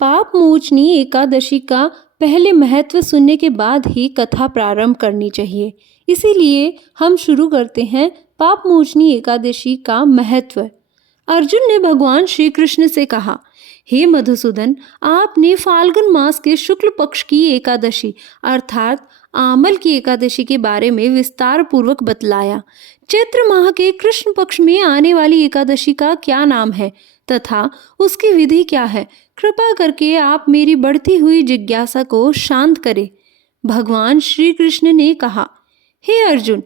पाप मोचनी एकादशी का पहले महत्व सुनने के बाद ही कथा प्रारंभ करनी चाहिए। इसीलिए हम शुरू करते हैं पाप मोचनी एकादशी का महत्व। अर्जुन ने भगवान श्री कृष्ण से कहा, हे मधुसूदन, आपने फाल्गुन मास के शुक्ल पक्ष की एकादशी अर्थात आमल की एकादशी के बारे में विस्तार पूर्वक बतलाया। चैत्र माह के कृष्ण पक्ष में आने वाली एकादशी का क्या नाम है तथा उसकी विधि क्या है, कृपा करके आप मेरी बढ़ती हुई जिज्ञासा को शांत करें। भगवान श्री कृष्ण ने कहा, हे अर्जुन,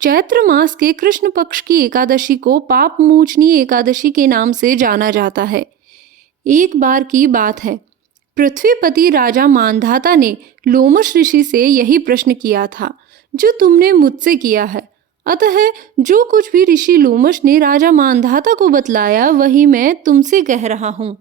चैत्र मास के कृष्ण पक्ष की एकादशी को पाप मोचनी एकादशी के नाम से जाना जाता है। एक बार की बात है, पृथ्वीपति राजा मानधाता ने लोमश ऋषि से यही प्रश्न किया था जो तुमने मुझसे किया है। अतः जो कुछ भी ऋषि लोमश ने राजा मानधाता को बतलाया वही मैं तुमसे कह रहा हूँ।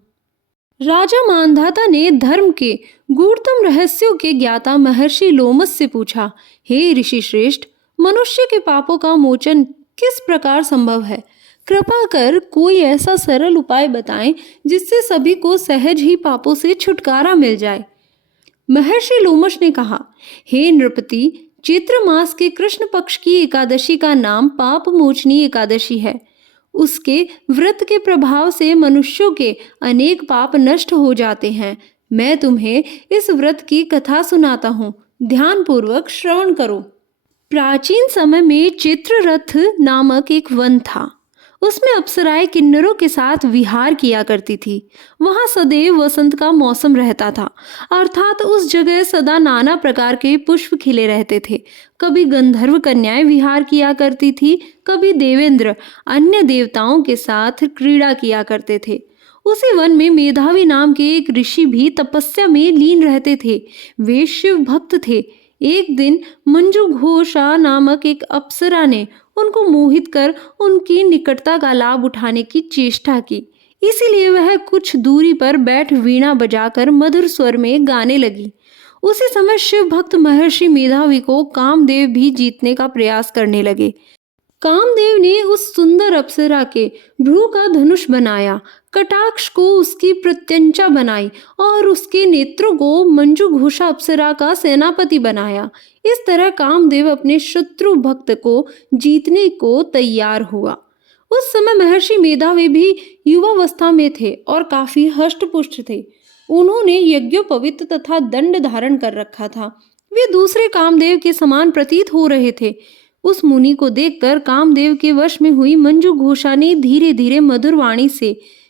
राजा मानधाता ने धर्म के गूढ़तम रहस्यों के ज्ञाता महर्षि लोमश से पूछा, हे ऋषि श्रेष्ठ, मनुष्य के पापों का मोचन किस प्रकार संभव है? कृपा कर कोई ऐसा सरल उपाय बताएं जिससे सभी को सहज ही पापों से छुटकारा मिल जाए। महर्षि लोमश ने कहा, हे नृपति, चैत्र मास के कृष्ण पक्ष की एकादशी का नाम पाप मोचनी एकादशी है। उसके व्रत के प्रभाव से मनुष्यों के अनेक पाप नष्ट हो जाते हैं। मैं तुम्हें इस व्रत की कथा सुनाता हूँ, ध्यान पूर्वक श्रवण करो। प्राचीन समय में चित्ररथ नामक एक वन था। उसमें अप्सराएं किन्नरों के साथ विहार किया करती थी। वहां सदैव वसंत का मौसम रहता था, अर्थात उस जगह सदा नाना प्रकार के पुष्प खिले रहते थे। कभी गंधर्व कन्याएं विहार किया करती थी, कभी देवेंद्र अन्य देवताओं के साथ क्रीड़ा किया करते थे। उसी वन में मेधावी नाम के एक ऋषि भी तपस्या में लीन रहते थे। वे शिव भक्त थे। एक दिन मंजू घोषा नामक एक अप्सरा ने उनको मोहित कर उनकी निकटता का लाभ उठाने की चेष्टा की। इसीलिए वह कुछ दूरी पर बैठ वीणा बजाकर मधुर स्वर में गाने लगी। उसी समय शिव भक्त महर्षि मेधावी को कामदेव भी जीतने का प्रयास करने लगे। कामदेव ने उस सुंदर अप्सरा के भ्रू का धनुष बनाया, कटाक्ष को उसकी प्रत्यंचा बनाई और उसके नेत्रों को मंजू घोषा अप्सरा का सेनापति बनाया। इस तरह कामदेव अपने शत्रु भक्त को जीतने को तैयार हुआ। उस समय महर्षि मेधावी भी युवावस्था में थे और काफी हष्टपुष्ट थे। उन्होंने यज्ञोपवीत तथा दंड धारण कर रखा था। वे दूसरे कामदेव के समान प्रतीत हो रहे थे। उस मुनि को देखकर कामदेव के वश में हुई मंजू घोषा ने धीरे धीरे मधुर वाणी से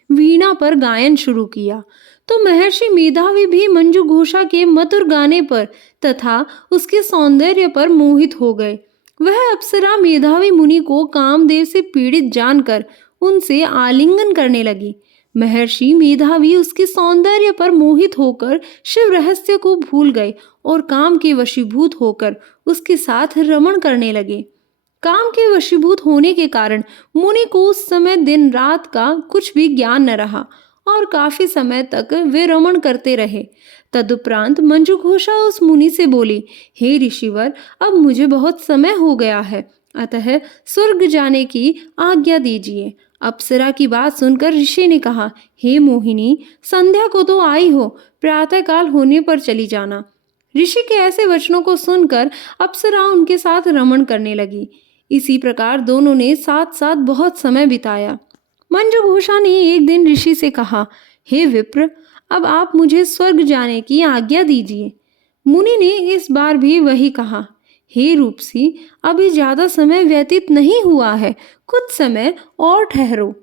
वीणा पर गायन शुरू किया। तो महर्षि मेधावी भी मंजू घोषा के मधुर गाने पर तथा उसके सौंदर्य पर मोहित हो गए। वह अप्सरा मेधावी मुनि को कामदेव से पीड़ित जानकर उनसे आलिंगन करने लगी। महर्षि मेधावी उसके सौंदर्य पर मोहित होकर शिव रहस्य को भूल गए और काम के वशीभूत होकर उसके साथ रमण करने लगे। काम के वशीभूत होने के कारण मुनि को उस समय दिन रात का कुछ भी ज्ञान न रहा और काफी समय तक वे रमण करते रहे। तदुपरांत मंजू घोषा उस मुनि से बोली, हे ऋषिवर, अब मुझे बहुत समय हो गया है, अतः स्वर्ग जाने की आज्ञा दीजिए। अप्सरा की बात सुनकर ऋषि ने कहा, हे मोहिनी, संध्या को तो आई हो, प्रातःकाल होने पर चली जाना। ऋषि के ऐसे वचनों को सुनकर अप्सरा उनके साथ रमण करने लगी। इसी प्रकार दोनों ने साथ साथ बहुत समय बिताया। मंजू घोषा ने एक दिन ऋषि से कहा, हे विप्र, अब आप मुझे स्वर्ग जाने की आज्ञा दीजिए। मुनि ने इस बार भी वही कहा, हे रूपसी, अभी ज्यादा समय व्यतीत नहीं हुआ है, कुछ समय और ठहरो।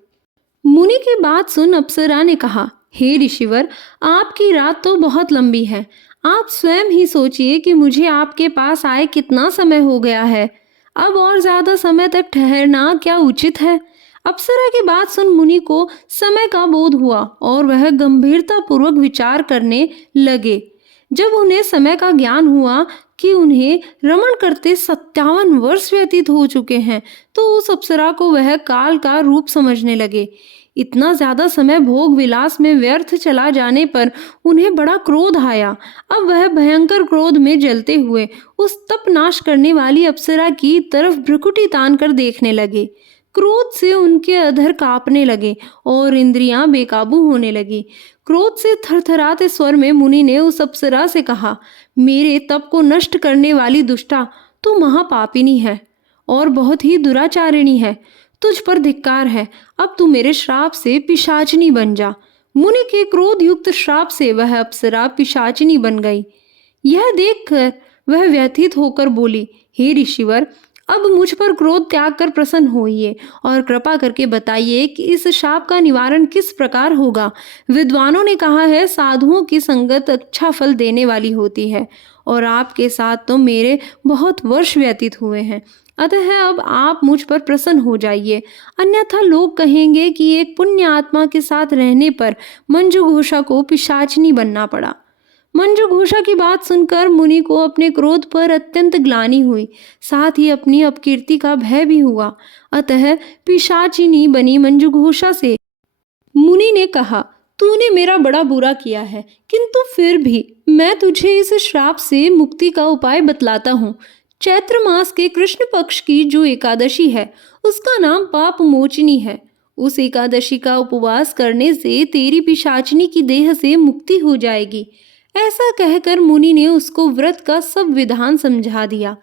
मुनि की बात सुन अप्सरा ने कहा, हे ऋषिवर, आपकी रात तो बहुत लंबी है। आप स्वयं ही सोचिए कि मुझे आपके पास आए कितना समय हो गया है। अब और ज्यादा समय तक ठहरना क्या उचित है? अप्सरा की बात सुन मुनि को समय का बोध हुआ और वह गंभीरता पूर्वक विचार करने लगे। जब उन्हें समय का ज्ञान हुआ कि उन्हें रमण करते 57 वर्ष व्यतीत हो चुके हैं, तो उस अप्सरा को वह काल का रूप समझने लगे। इतना ज्यादा समय भोग विलास में व्यर्थ चला जाने पर उन्हें बड़ा क्रोध आया। अब वह भयंकर क्रोध में जलते हुए उस तप नाश करने वाली अप्सरा की तरफ भ्रुकुटी तान कर देखने लगे। क्रोध से उनके अधर कांपने लगे और इंद्रियां बेकाबू होने लगी। क्रोध से थरथराते स्वर में मुनि ने उस अप्सरा से कहा, मेरे तप को नष्ट करने वाली दुष्टा, तू महापापिनी है और बहुत ही दुराचारिणी है। तुझ पर धिक्कार है। अब तू मेरे श्राप से पिशाचिनी बन जा। मुनि के क्रोध युक्त श्राप से वह अप्सरा पिशाचिनी बन गई। यह देखकर वह व्यथित होकर बोली, हे ऋषिवर, अब मुझ पर क्रोध त्याग कर प्रसन्न होइए और कृपा करके बताइए कि इस शाप का निवारण किस प्रकार होगा। विद्वानों ने कहा है, साधुओं की संगत अच्छा फल देने वाली होती है और आपके साथ तो मेरे बहुत वर्ष व्यतीत हुए हैं। अतः अब आप मुझ पर प्रसन्न हो जाइए, अन्यथा लोग कहेंगे कि एक पुण्य आत्मा के साथ रहने पर मंजू घोषा को पिशाचिनी बनना पड़ा। मंजू घोषा की बात सुनकर मुनि को अपने क्रोध पर अत्यंत ग्लानि हुई, साथ ही अपनी अपकीर्ति का भय भी हुआ। अतः पिशाचिनी बनी मंजू घोषा से मुनि ने कहा, तूने मेरा बड़ा बुरा किया है, किंतु फिर भी मैं तुझे इस श्राप से मुक्ति का उपाय बतलाता हूँ। चैत्र मास के कृष्ण पक्ष की जो एकादशी है, उसका नाम पाप मोचनी है। उस एकादशी का उपवास करने से तेरी पिशाचिनी की देह से मुक्ति हो जाएगी। ऐसा कहकर मुनि ने उसको व्रत का सब विधान समझा दिया।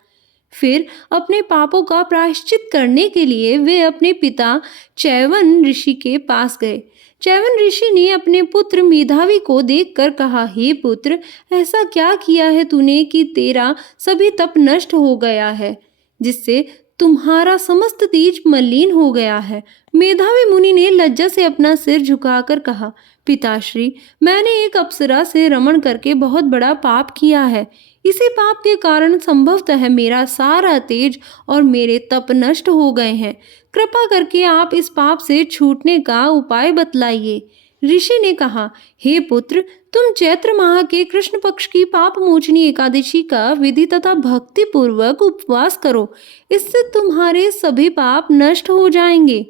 फिर अपने पापों का प्रायश्चित करने के लिए वे अपने पिता चैवन ऋषि के पास गए। चैवन ऋषि ने अपने पुत्र मेधावी को देखकर कहा, हे पुत्र, ऐसा क्या किया है तूने कि तेरा सभी तप नष्ट हो गया है, जिससे तुम्हारा समस्त तेज मलिन हो गया है। मेधावी मुनि ने लज्जा से अपना सिर झुकाकर कहा, पिताश्री, मैंने एक अप्सरा से रमण करके बहुत बड़ा पाप किया है। इसी पाप के कारण संभवतः मेरा सारा तेज और मेरे तप नष्ट हो गए हैं। कृपा करके आप इस पाप से छूटने का उपाय बतलाइए। ऋषि ने कहा, हे पुत्र, तुम चैत्र माह के कृष्ण पक्ष की पाप मोचनी एकादशी का विधि तथा भक्ति पूर्वक उपवास करो। इससे तुम्हारे सभी पाप नष्ट हो जाएंगे।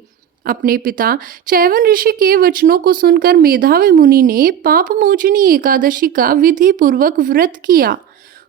अपने पिता चैवन ऋषि के वचनों को सुनकर मेधावी मुनि ने पाप मोचनी एकादशी का विधि पूर्वक व्रत किया।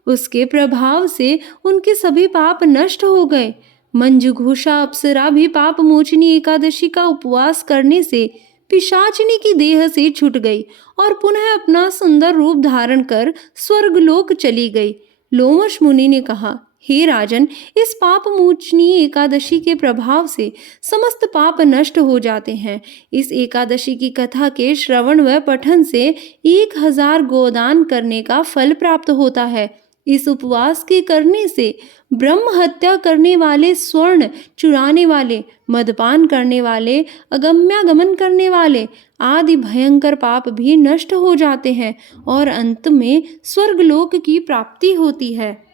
उसके प्रभाव से उनके सभी पाप नष्ट हो गए। मंजू घोषा अप्सरा भी पाप मोचनी एकादशी का उपवास करने से पिशाचिनी की देह से छूट गई और पुनः अपना सुंदर रूप धारण कर स्वर्गलोक चली गई। लोमश मुनि ने कहा, हे राजन, इस पाप मोचनी एकादशी के प्रभाव से समस्त पाप नष्ट हो जाते हैं। इस एकादशी की कथा के श्रवण व पठन से 1000 गोदान करने का फल प्राप्त होता है। इस उपवास के करने से ब्रह्म हत्या करने वाले, स्वर्ण चुराने वाले, मदपान करने वाले, अगम्यागमन करने वाले आदि भयंकर पाप भी नष्ट हो जाते हैं और अंत में स्वर्गलोक की प्राप्ति होती है।